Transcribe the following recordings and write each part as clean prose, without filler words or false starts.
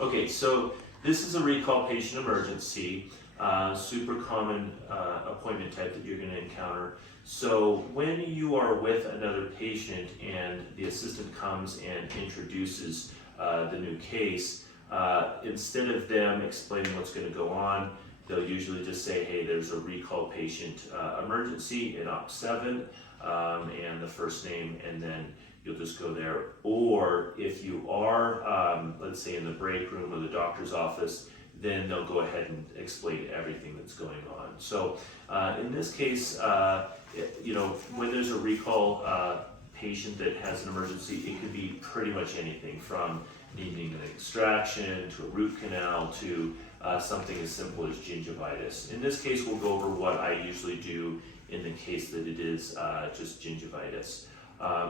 Okay, so this is a recall patient emergency, super common appointment type that you're going to encounter. So when you are with another patient and the assistant comes and introduces the new case, instead of them explaining what's going to go on, they'll usually just say, hey, there's a recall patient emergency in Op 7, and the first name, and then you'll just go there. Or if you are, let's say in the break room or the doctor's office, then they'll go ahead and explain everything that's going on. So in this case, when there's a recall patient that has an emergency, it could be pretty much anything from needing an extraction to a root canal to something as simple as gingivitis. In this case, we'll go over what I usually do in the case that it is just gingivitis.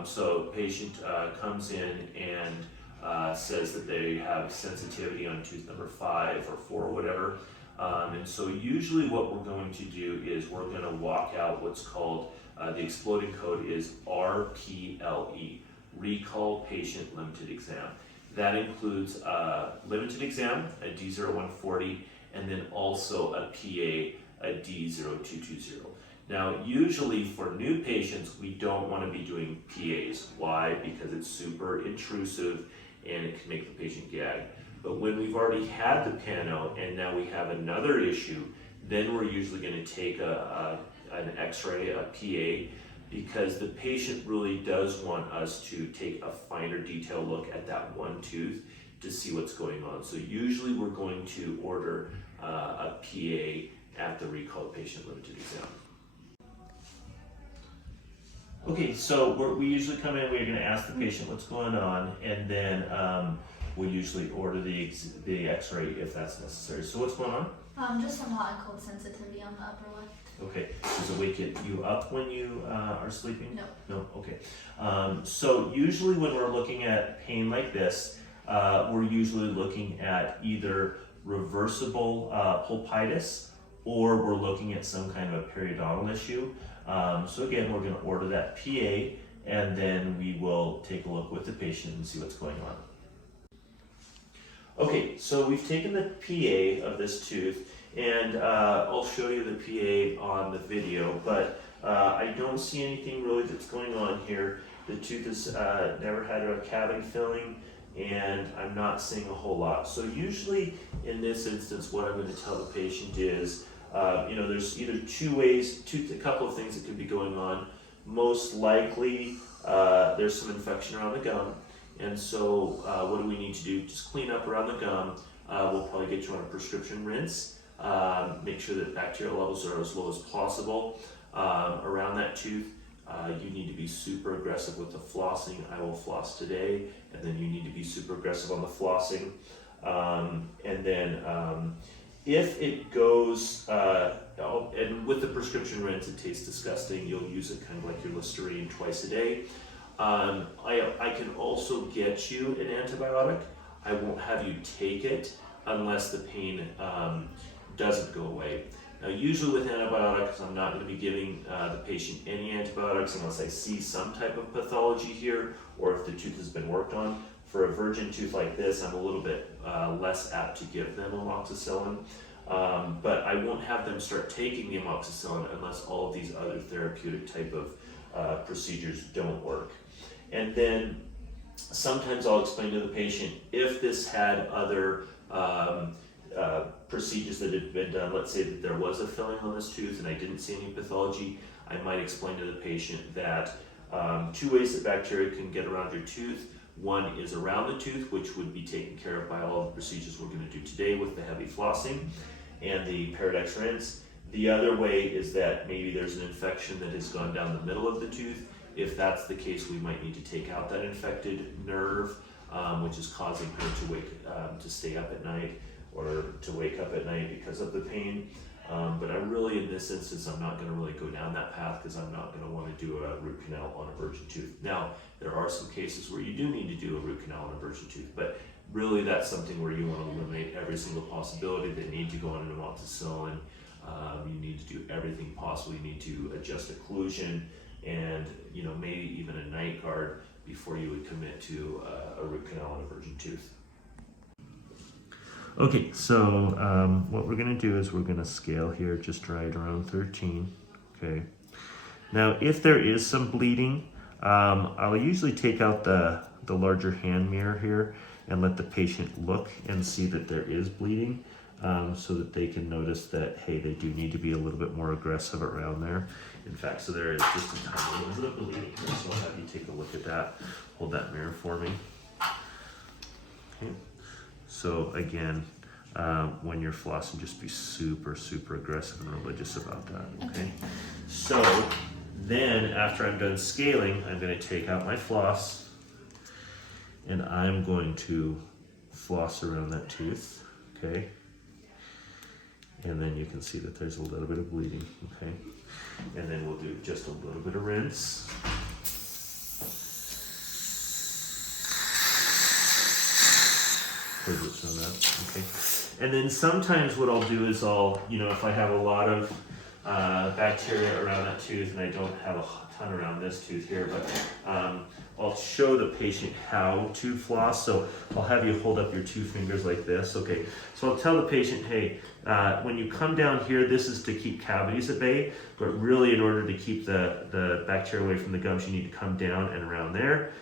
So patient comes in and says that they have sensitivity on tooth number 5 or 4 or whatever. And so usually what we're going to do is we're going to walk out what's called, the exploding code is RPLE, Recall Patient Limited Exam. That includes a limited exam, a D0140, and then also a PA, a D0220. Now, usually for new patients, we don't want to be doing PAs. Why? Because it's super intrusive and it can make the patient gag. But when we've already had the pano and now we have another issue, then we're usually going to take an x-ray, a PA, because the patient really does want us to take a finer detail look at that one tooth to see what's going on. So usually we're going to order a PA at the recall patient limited exam. Okay, so we usually come in, we're going to ask the patient what's going on, and then we usually order the x-ray if that's necessary. So what's going on? Just some hot and cold sensitivity on the upper left. Okay, does it wake you up when you are sleeping? No. No, okay. So usually when we're looking at pain like this, we're usually looking at either reversible pulpitis or we're looking at some kind of a periodontal issue. So again, we're going to order that PA and then we will take a look with the patient and see what's going on. Okay, so we've taken the PA of this tooth and I'll show you the PA on the video, but I don't see anything really that's going on here. The tooth has never had a cavity filling and I'm not seeing a whole lot. So usually in this instance, what I'm going to tell the patient is, there's either two ways, a couple of things that could be going on. Most likely there's some infection around the gum. And so what do we need to do? Just clean up around the gum. We'll probably get you on a prescription rinse. Make sure that bacterial levels are as low as possible around that tooth. You need to be super aggressive with the flossing. I will floss today, and then you need to be super aggressive on the flossing. And then if it goes, and with the prescription rinse, it tastes disgusting. You'll use it kind of like your Listerine twice a day. I can also get you an antibiotic. I won't have you take it unless the pain doesn't go away. Now usually with antibiotics, I'm not going to be giving the patient any antibiotics unless I see some type of pathology here or if the tooth has been worked on. For a virgin tooth like this, I'm a little bit less apt to give them amoxicillin, but I won't have them start taking the amoxicillin unless all of these other therapeutic type of procedures don't work. And then sometimes I'll explain to the patient if this had other procedures that had been done. Let's say that there was a filling on this tooth and I didn't see any pathology. I might explain to the patient that 2 ways that bacteria can get around your tooth. One is around the tooth, which would be taken care of by all the procedures we're going to do today with the heavy flossing and the Paradex rinse. The other way is that maybe there's an infection that has gone down the middle of the tooth. If that's the case, we might need to take out that infected nerve, which is causing her to stay up at night or to wake up at night because of the pain. But I really, in this instance, I'm not going to really go down that path because I'm not going to want to do a root canal on a virgin tooth. Now, there are some cases where you do need to do a root canal on a virgin tooth, but really that's something where you want to eliminate every single possibility. They need to go on an amoxicillin. You need to do everything possible. You need to adjust occlusion and maybe even a night guard before you would commit to a root canal on a virgin tooth. Okay, so what we're gonna do is we're gonna scale here just right around 13, okay? Now, if there is some bleeding, I'll usually take out the larger hand mirror here and let the patient look and see that there is bleeding, so that they can notice that, hey, they do need to be a little bit more aggressive around there. In fact, so there is just a tiny little bit of bleeding here, so I'll have you take a look at that. Hold that mirror for me. Okay. So again, when you're flossing, just be super, super aggressive and religious about that, okay? So then after I'm done scaling, I'm gonna take out my floss and I'm going to floss around that tooth, okay? And then you can see that there's a little bit of bleeding, okay? And then we'll do just a little bit of rinse. From that, okay? And then sometimes what I'll do is I'll, if I have a lot of bacteria around that tooth and I don't have a ton around this tooth here, but I'll show the patient how to floss. So I'll have you hold up your two fingers like this, okay? So I'll tell the patient, hey, when you come down here, this is to keep cavities at bay, but really in order to keep the bacteria away from the gums, you need to come down and around there,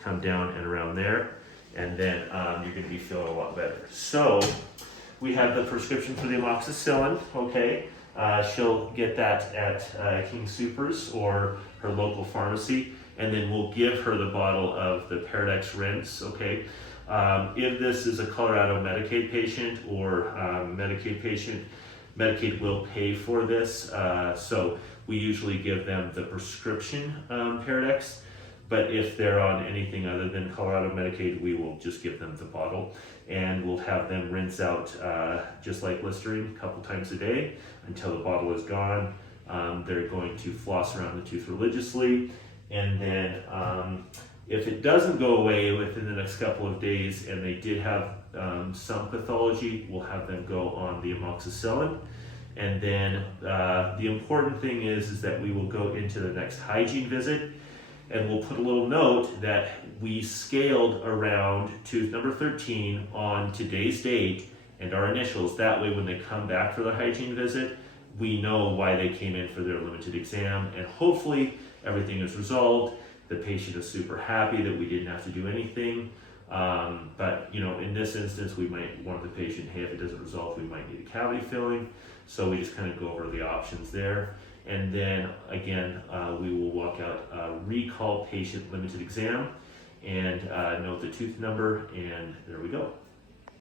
come down and around there, and then you're going to be feeling a lot better. So we have the prescription for the amoxicillin, okay? She'll get that at King Soopers or her local pharmacy, and then we'll give her the bottle of the Paradex rinse, okay? If this is a Colorado Medicaid patient or Medicaid patient, Medicaid will pay for this, so we usually give them the prescription Paradex. But if they're on anything other than Colorado Medicaid, we will just give them the bottle and we'll have them rinse out just like Listerine a couple times a day until the bottle is gone. They're going to floss around the tooth religiously, and then if it doesn't go away within the next couple of days and they did have some pathology, we'll have them go on the amoxicillin. And then the important thing is that we will go into the next hygiene visit and we'll put a little note that we scaled around tooth number 13 on today's date and our initials. That way when they come back for their hygiene visit, we know why they came in for their limited exam, and hopefully everything is resolved. The patient is super happy that we didn't have to do anything. But in this instance, we might warn the patient, hey, if it doesn't resolve, we might need a cavity filling. So we just kind of go over the options there. And then again, we will walk out, recall patient limited exam and note the tooth number, and there we go.